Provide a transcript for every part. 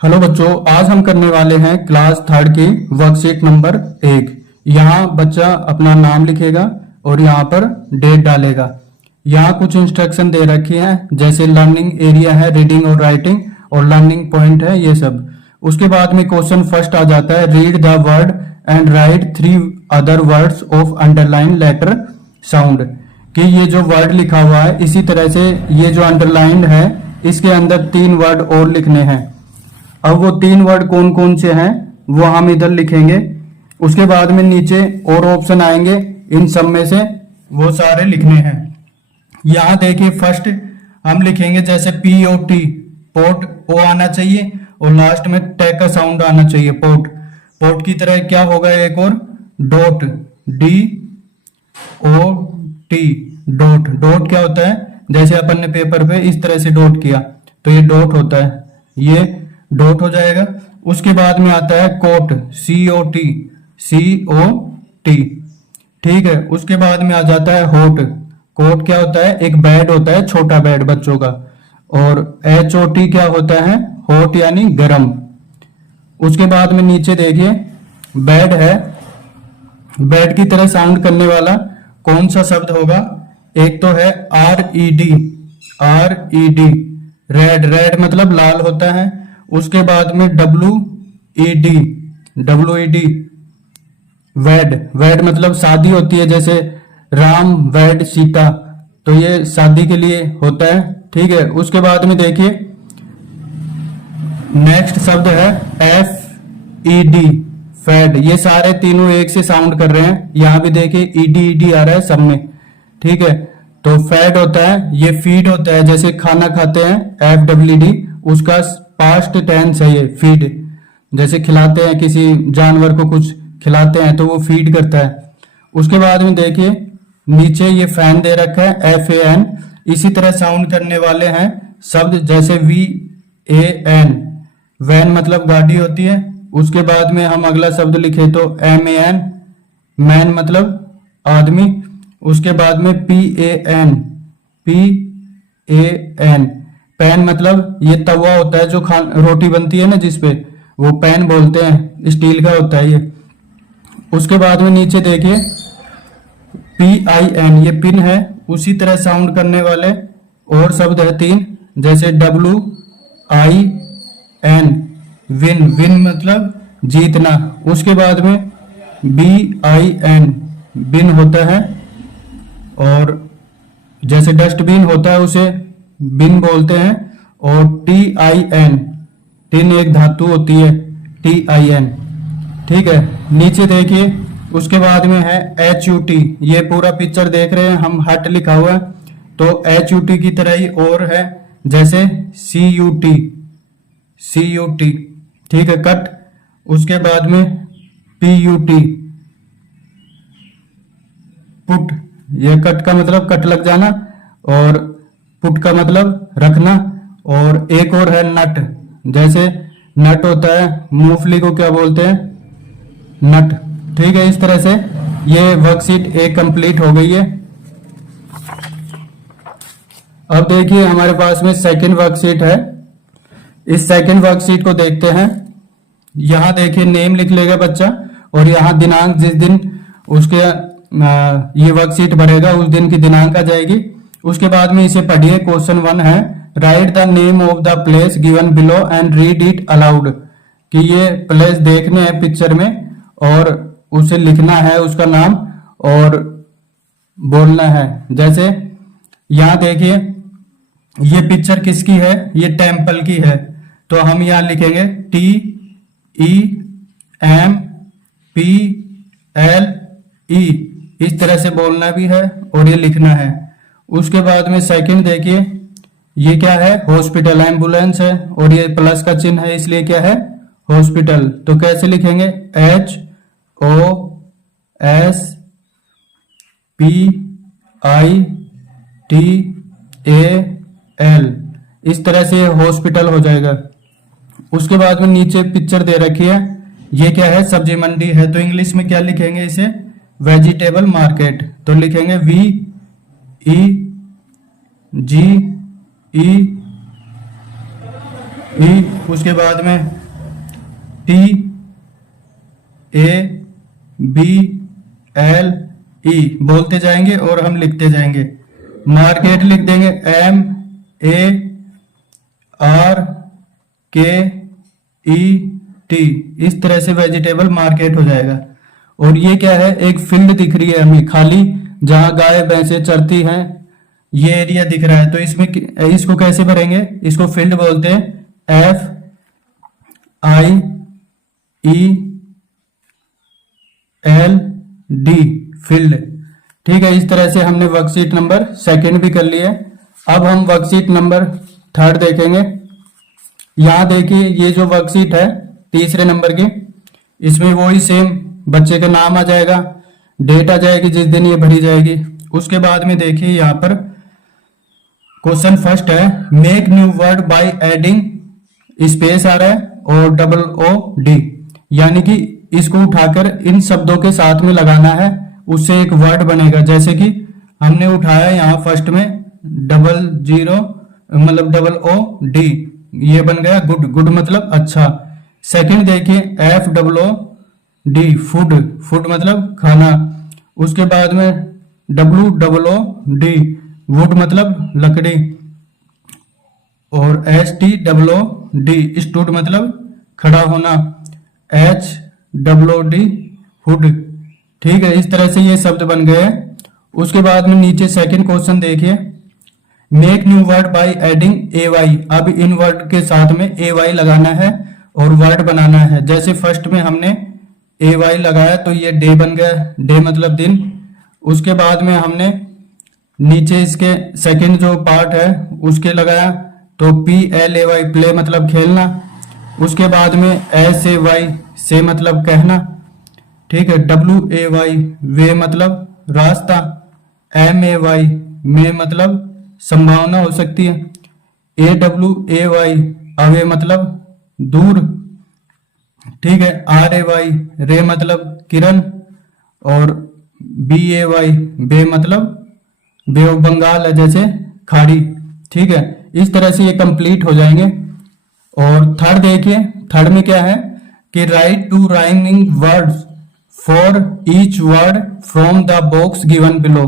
Hello बच्चों, आज हम करने वाले हैं क्लास थर्ड की वर्कशीट नंबर 1। यहाँ बच्चा अपना नाम लिखेगा और यहाँ पर डेट डालेगा। यहाँ कुछ इंस्ट्रक्शन दे रखी हैं, जैसे लर्निंग एरिया है, रीडिंग और राइटिंग, और लर्निंग पॉइंट है, ये सब। उसके बाद में क्वेश्चन फर्स्ट आ जाता है, read the word and write 3 other words of underline letter sound. कि ये जो वर्ड लिखा हुआ है, इसी तरह से ये जो अंडरलाइंड है, इसके अंदर 3 वर्ड और लिखने हैं। अब वो 3 वर्ड कौन कौन से हैं वो हम इधर लिखेंगे। उसके बाद में नीचे और ऑप्शन आएंगे, इन सब में से वो सारे लिखने हैं। यहाँ देखिए, फर्स्ट हम लिखेंगे जैसे POT, पोट, ओ आना चाहिए, और लास्ट में टे का साउंड आना चाहिए, पोट। पोट की तरह क्या होगा एक और, डॉट, DOT, डॉट। डॉट क्या होता है, जैसे अपन ने पेपर पे इस तरह से डॉट किया तो ये डॉट होता है, ये डॉट हो जाएगा। उसके बाद में आता है कोट, COT, ठीक है। उसके बाद में आ जाता है होट। कोट क्या होता है, एक बेड होता है, छोटा बेड बच्चों का। और HOT क्या होता है, हॉट यानी गरम। उसके बाद में नीचे देखिए बेड है, बेड की तरह साउंड करने वाला कौन सा शब्द होगा, एक तो है RED, रेड, रेड मतलब लाल होता है। उसके बाद में WED, वेड, वेड मतलब शादी होती है, जैसे राम वेड सीता, तो ये शादी के लिए होता है, ठीक है। उसके बाद में देखिए नेक्स्ट शब्द है FED, फेड। ये सारे तीनों एक से साउंड कर रहे हैं, यहां भी देखिए ED आ रहा है सब में, ठीक है। तो फेड होता है, ये फीड होता है, जैसे खाना खाते हैं, FWD, उसका पास्ट टेंस है ये, फीड। जैसे खिलाते हैं, किसी जानवर को कुछ खिलाते हैं तो वो फीड करता है। उसके बाद में देखिए नीचे ये फैन दे रखा है, FAN। इसी तरह साउंड करने वाले हैं शब्द, जैसे VAN, वैन मतलब गाड़ी होती है। उसके बाद में हम अगला शब्द लिखे तो MAN, मैन मतलब आदमी। उसके बाद में PAN, पैन मतलब ये तवा होता है जो रोटी बनती है ना जिसपे, वो पैन बोलते हैं, स्टील का होता है ये। उसके बाद में नीचे देखिए PIN, ये पिन है। उसी तरह साउंड करने वाले और शब्द है 3, जैसे WIN, विन, विन मतलब जीतना। उसके बाद में BIN, बिन होता है, और जैसे डस्टबिन होता है उसे बिन बोलते हैं। और TIN, टिन एक धातु होती है, TIN, ठीक है। नीचे देखिए उसके बाद में है HUT, ये पूरा पिक्चर देख रहे हैं हम, हट लिखा हुआ है, तो HUT की तरह ही और है, जैसे CUT, ठीक है, कट। उसके बाद में PUT, पुट, ये कट का मतलब कट लग जाना, और पुट का मतलब रखना। और एक और है नट, जैसे नट होता है, मूंगफली को क्या बोलते हैं, नट, ठीक है। इस तरह से ये वर्कशीट 1 कंप्लीट हो गई है। अब देखिए हमारे पास में सेकंड वर्कशीट है। इस सेकंड वर्कशीट को देखते हैं। यहाँ देखिए नेम लिख लेगा बच्चा, और यहाँ दिनांक, जिस दिन उसके ये वर्कशीट भरेगा उस दिन की दिनांक आ जाएगी। उसके बाद में इसे पढ़िए। क्वेश्चन 1 है, right the name of the place given below and read it allowed. कि ये प्लेस देखने हैं पिक्चर में और उसे लिखना है, उसका नाम, और बोलना है। जैसे यहाँ देखिए ये पिक्चर किसकी है, ये टेम्पल की है, तो हम यहाँ लिखेंगे TEMPLE, इस तरह से बोलना भी है और ये लिखना है। उसके बाद में सेकंड देखिए, ये क्या है, हॉस्पिटल, एम्बुलेंस है, और ये प्लस का चिन्ह है, इसलिए क्या है, हॉस्पिटल। तो कैसे लिखेंगे, HOSPITAL, इस तरह से हॉस्पिटल हो जाएगा। उसके बाद में नीचे पिक्चर दे रखी है, ये क्या है, सब्जी मंडी है, तो इंग्लिश में क्या लिखेंगे इसे, वेजिटेबल मार्केट। तो लिखेंगे VEGETABLE उसके बाद में T A B L E बोलते जाएंगे और हम लिखते जाएंगे। मार्केट लिख देंगे M A R K E T, इस तरह से वेजिटेबल मार्केट हो जाएगा। और ये क्या है, एक फील्ड दिख रही है हमें खाली, जहां गाय भैंसे चरती हैं, ये एरिया दिख रहा है। तो इसमें इसको कैसे भरेंगे, इसको फील्ड बोलते हैं, FIELD, फील्ड। ठीक है, इस तरह से हमने वर्कशीट नंबर 2 भी कर लिया। अब हम वर्कशीट नंबर 3 देखेंगे। यहाँ देखिए, ये जो वर्कशीट है 3 नंबर की, इसमें वही सेम बच्चे का नाम आ जाएगा, डेट आ जाएगी जिस दिन ये भरी जाएगी। उसके बाद में देखिए यहाँ पर क्वेश्चन फर्स्ट है, make new word by adding, space आ रहा है और OOD, यानी कि इसको उठाकर इन शब्दों के साथ में लगाना है, उससे एक वर्ड बनेगा। जैसे कि हमने उठाया यहाँ फर्स्ट में 00 मतलब OOD, ये बन गया गुड, गुड मतलब अच्छा। सेकंड देखिए FOOD, फूड मतलब खाना। उसके बाद में WOOD, वुड मतलब लकड़ी। और STOOD, स्टूड मतलब खड़ा होना। HOOD, hood. ठीक है, इस तरह से ये शब्द बन गए। उसके बाद में नीचे सेकंड क्वेश्चन देखिए, make new word by adding AY, अब इन वर्ड के साथ में AY लगाना है और वर्ड बनाना है। जैसे फर्स्ट में हमने AY लगाया तो ये डे बन गया, डे मतलब दिन। उसके बाद में हमने नीचे इसके सेकंड जो पार्ट है उसके लगाया तो PLAY, प्ले मतलब खेलना। उसके बाद में SAY, से मतलब कहना। ठीक है, WAY, वे मतलब रास्ता। MAY, में मतलब संभावना हो सकती है। AWAY, अवे मतलब दूर। ठीक है, RAY, रे मतलब किरण। और BAY, बे मतलब बे ऑफ बंगाल है, जैसे खाड़ी। ठीक है, इस तरह से ये कंप्लीट हो जाएंगे। और थर्ड देखिए, थर्ड में क्या है कि right 2 rhyming words for each word from the box given below,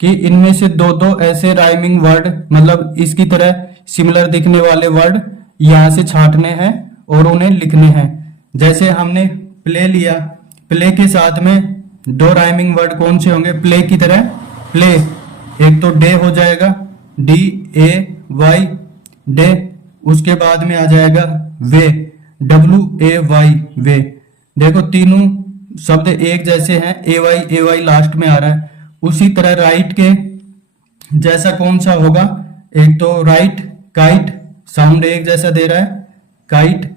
कि इनमें से दो ऐसे राइमिंग वर्ड मतलब इसकी तरह सिमिलर दिखने वाले वर्ड यहां से छांटने हैं और उन्हें लिखने हैं। जैसे हमने प्ले लिया, प्ले के साथ में 2 राइमिंग वर्ड कौन से होंगे प्ले की तरह, प्ले। एक तो डे हो जाएगा, DAY, डे। उसके बाद में आ जाएगा वे, WAY, वे। देखो तीनों शब्द एक जैसे हैं, AY लास्ट में आ रहा है। उसी तरह राइट के जैसा कौन सा होगा, एक तो राइट, काइट, साउंड एक जैसा दे रहा है, काइट।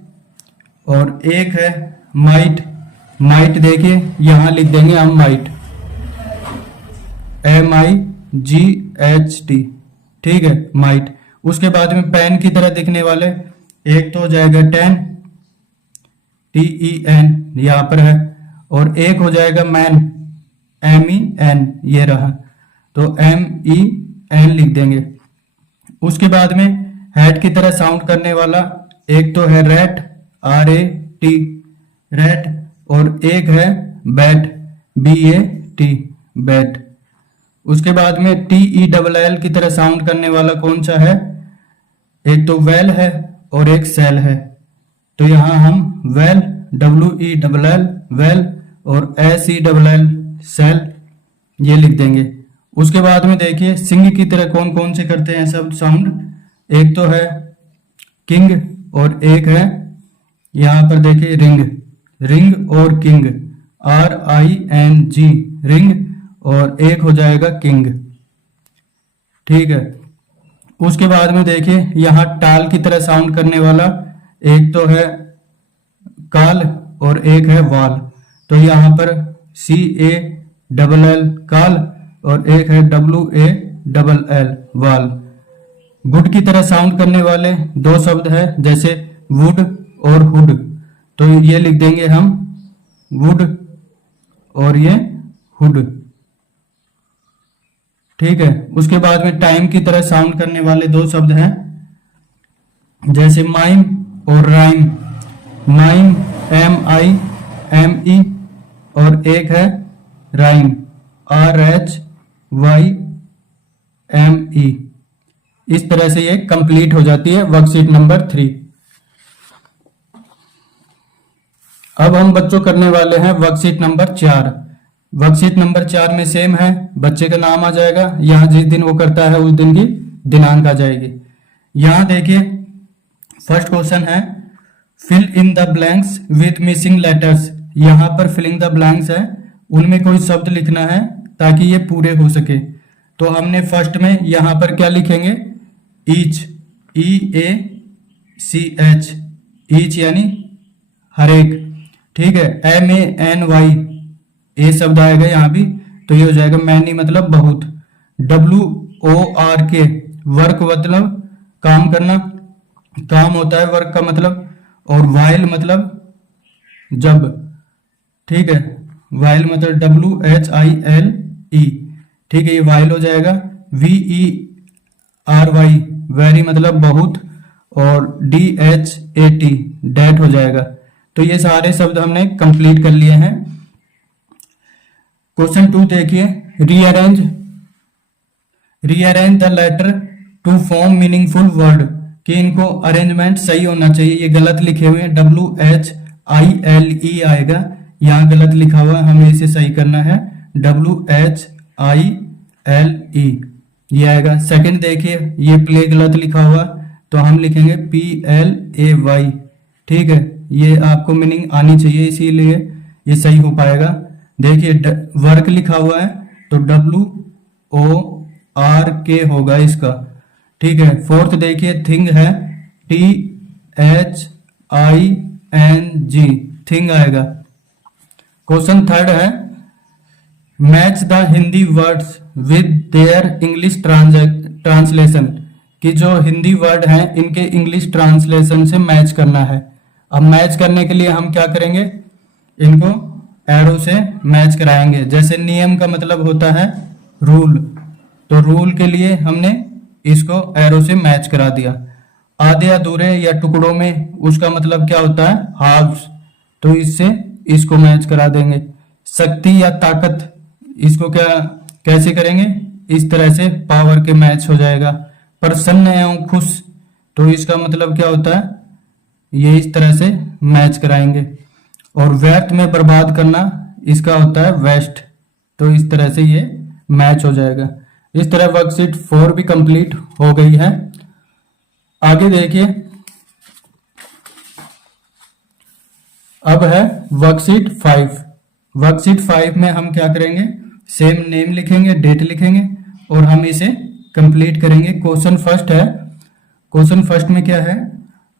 और एक है माइट, माइट देखिए यहां लिख देंगे हम माइट, MIGHT। ठीक है, माइट। उसके बाद में पेन की तरह दिखने वाले एक तो हो जाएगा टेन, TEN यहां पर है। और एक हो जाएगा मैन, MEN, ये रहा, तो MEN लिख देंगे। उसके बाद में हेड की तरह साउंड करने वाला एक तो है रैट, RAT, रैट। और एक है बैट, BAT, बैट। उसके बाद में TELL की तरह साउंड करने वाला कौन सा है, एक तो वेल है और एक सेल है। तो यहां हम वेल, WELL, वेल, और SELL, सेल, ये लिख देंगे। उसके बाद में देखिए सिंग की तरह कौन कौन से करते हैं सब साउंड, एक तो है किंग और एक है यहां पर देखिए रिंग, रिंग और किंग, RING, रिंग। और एक हो जाएगा किंग। ठीक है, उसके बाद में देखिए यहां टाल की तरह साउंड करने वाला एक तो है काल और एक है वाल। तो यहां पर CALL, काल, और एक है WALL, वाल। गुड की तरह साउंड करने वाले 2 शब्द है, जैसे वुड और हुड। तो ये लिख देंगे हम वुड और ये हुड। ठीक है, उसके बाद में टाइम की तरह साउंड करने वाले 2 शब्द हैं, जैसे माइम और राइम, माइम, MIME, और एक है राइम, RHYME। इस तरह से ये कंप्लीट हो जाती है वर्कशीट नंबर 3। अब हम बच्चों करने वाले हैं वर्कशीट नंबर 4। वर्कशीट नंबर 4 में सेम है, बच्चे का नाम आ जाएगा, यहाँ जिस दिन वो करता है उस दिन की दिनांक आ जाएगी। यहाँ देखिए फर्स्ट क्वेश्चन है fill in the blanks with missing letters. यहाँ पर फिलिंग द ब्लैंक्स है, उनमें कोई शब्द लिखना है ताकि ये पूरे हो सके। तो हमने फर्स्ट में यहाँ पर क्या लिखेंगे, ईच, EACH, ईच यानी हर एक, ठीक है। MANY, ए शब्द आएगा यहाँ भी, तो ये हो जाएगा मैनी मतलब बहुत। WORK, वर्क मतलब काम करना, काम होता है वर्क का मतलब। और वाइल मतलब जब, ठीक है, वाइल मतलब WHILE, ठीक है, ये वाइल हो जाएगा। VERY, वेरी मतलब बहुत, और DHAT, डेट हो जाएगा। तो ये सारे शब्द हमने कंप्लीट कर लिए हैं। क्वेश्चन 2 देखिए, rearrange the letter to form meaningful word, कि इनको अरेंजमेंट सही होना चाहिए। ये गलत लिखे हुए हैं, WHILE आएगा, यहाँ गलत लिखा हुआ है, हमें इसे सही करना है, WHILE, ये आएगा। सेकंड देखिए, ये प्ले गलत लिखा हुआ, तो हम लिखेंगे PLAY, ठीक है, ये आपको मीनिंग आनी चाहिए, इसीलिए ये सही हो पाएगा। देखिए वर्क लिखा हुआ है, तो WORK होगा इसका, ठीक है। फोर्थ देखिए, थिंग है, THING, थिंग आएगा। क्वेश्चन थर्ड है match the Hindi words with their English translation, कि जो हिंदी वर्ड हैं इनके इंग्लिश ट्रांसलेशन से मैच करना है। अब मैच करने के लिए हम क्या करेंगे, इनको एरो से मैच कराएंगे। जैसे नियम का मतलब होता है रूल, तो रूल के लिए हमने इसको एरो से मैच करा दिया। आधे अधूरे या टुकड़ों में, उसका मतलब क्या होता है, हाफ्स, तो इससे इसको मैच करा देंगे। शक्ति या ताकत, इसको क्या कैसे करेंगे, इस तरह से पावर के मैच हो जाएगा। प्रसन्न एवं खुश, तो इसका मतलब क्या होता है, ये इस तरह से मैच कराएंगे। और व्यर्थ में बर्बाद करना, इसका होता है वेस्ट, तो इस तरह से ये मैच हो जाएगा। इस तरह वर्कशीट 4 भी कंप्लीट हो गई है। आगे देखिए, अब है वर्कशीट 5। वर्कशीट 5 में हम क्या करेंगे, सेम नेम लिखेंगे, डेट लिखेंगे, और हम इसे कंप्लीट करेंगे। क्वेश्चन फर्स्ट है, क्वेश्चन फर्स्ट में क्या है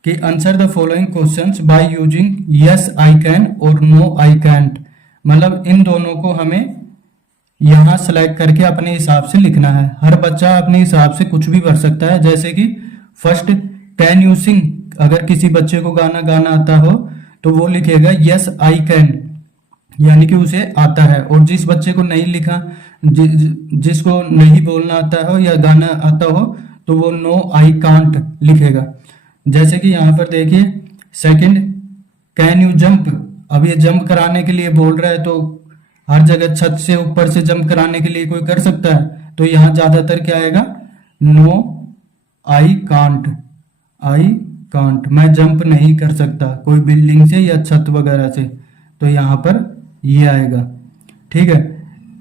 कि answer the following questions by using yes I can और नो आई कैंट, मतलब इन दोनों को हमें यहाँ सेलेक्ट करके अपने हिसाब से लिखना है। हर बच्चा अपने हिसाब से कुछ भी भर सकता है। जैसे कि फर्स्ट कैन यू सिंग, अगर किसी बच्चे को गाना गाना आता हो तो वो लिखेगा यस आई कैन, यानी कि उसे आता है। और जिस बच्चे को नहीं लिखा, जिसको नहीं बोलना आता हो या गाना आता हो, तो वो नो आई कांट लिखेगा। जैसे कि यहाँ पर देखिए सेकंड, कैन यू जंप, अब ये जंप कराने के लिए बोल रहा है, तो हर जगह छत से ऊपर से जंप कराने के लिए कोई कर सकता है, तो यहाँ ज्यादातर क्या आएगा, no I can't, I can't, मैं जंप नहीं कर सकता कोई बिल्डिंग से या छत वगैरह से, तो यहाँ पर ये आएगा, ठीक है।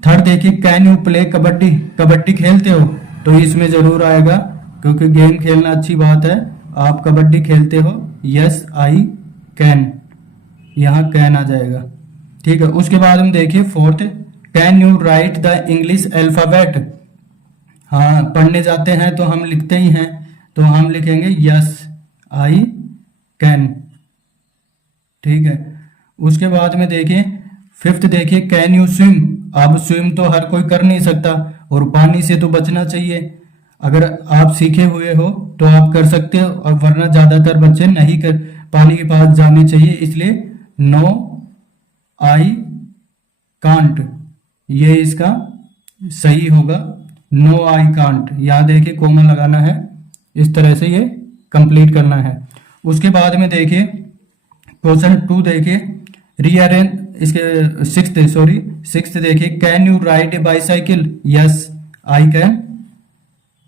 थर्ड देखिए, can you play kabaddi, kabaddi खेलते हो, तो इसमें जरूर आएगा, क्योंकि गेम खेलना अच्छी बात है, आप कबड्डी खेलते हो, यस आई कैन, यहाँ कैन आ जाएगा, ठीक है। उसके बाद हम देखिए fourth, can you right the English alphabet, हाँ पढ़ने जाते हैं तो हम लिखते ही हैं, तो हम लिखेंगे यस आई कैन, ठीक है। उसके बाद में देखिए फिफ्थ देखिए, कैन यू स्विम, अब स्विम तो हर कोई कर नहीं सकता, और पानी से तो बचना चाहिए। अगर आप सीखे हुए हो तो आप कर सकते हो, और वरना ज्यादातर बच्चे नहीं कर, पानी के पास जाने चाहिए, इसलिए नो आई कांट, ये इसका सही होगा, नो आई कांट। यहाँ देखिए कोमा लगाना है, इस तरह से ये कंप्लीट करना है। उसके बाद में देखिए क्वेश्चन 2 देखिए, रीअरेंज इसके सिक्स्थ देखिए, can you ride A bicycle? Yes I can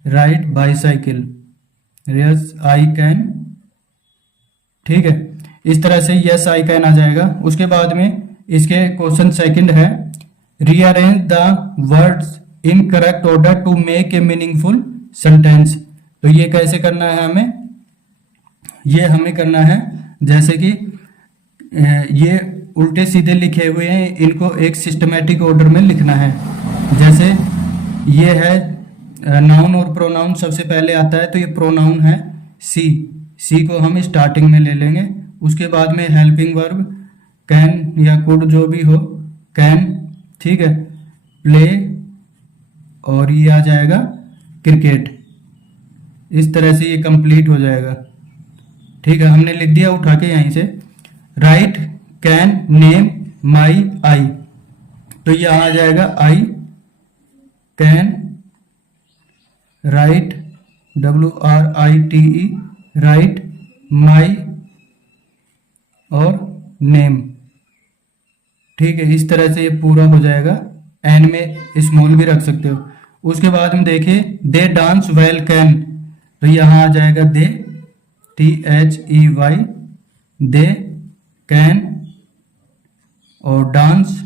ride bicycle, yes I can. ठीक है, इस तरह से यस आई कैन आ जाएगा। उसके बाद में इसके क्वेश्चन सेकंड है, rearrange the words in correct order to make a meaningful sentence. तो ये कैसे करना है हमें? ये हमें करना है जैसे कि ये उल्टे सीधे लिखे हुए हैं, इनको एक सिस्टमेटिक ऑर्डर में लिखना है। जैसे ये है नाउन और प्रोनाउन, सबसे पहले आता है तो ये प्रोनाउन है सी को हम स्टार्टिंग में ले लेंगे। उसके बाद में हेल्पिंग वर्ब कैन या कुड जो भी हो, कैन, ठीक है, प्ले, और ये आ जाएगा क्रिकेट। इस तरह से ये कंप्लीट हो जाएगा। ठीक है, हमने लिख दिया उठा के यहीं से। Write can name my I, तो ये आ जाएगा I can write WRITE write my और नेम। ठीक है, इस तरह से ये पूरा हो जाएगा। एन में स्मॉल भी रख सकते हो। उसके बाद हम देखें दे डांस वेल कैन, तो यहाँ आ जाएगा दे THEY दे कैन, और डांस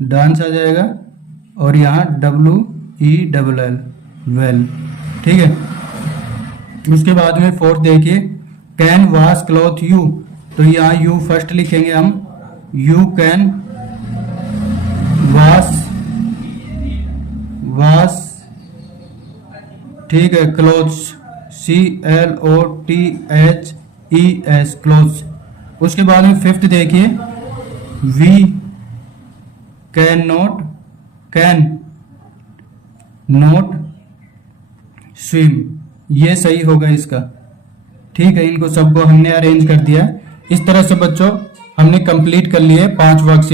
आ जाएगा, और यहाँ WELL वेल। ठीक है, उसके बाद में फोर्थ देखिए कैन वॉश क्लॉथ यू, तो यहाँ यू फर्स्ट लिखेंगे हम, यू कैन वॉश, ठीक है, क्लोथ्स CLOTHES क्लोथ्स। उसके बाद में फिफ्थ देखिए वी कैन नॉट स्विम, ये सही होगा इसका। ठीक है, इनको सबको हमने अरेंज कर दिया। इस तरह से बच्चों हमने कंप्लीट कर लिए 5 वर्कशीट।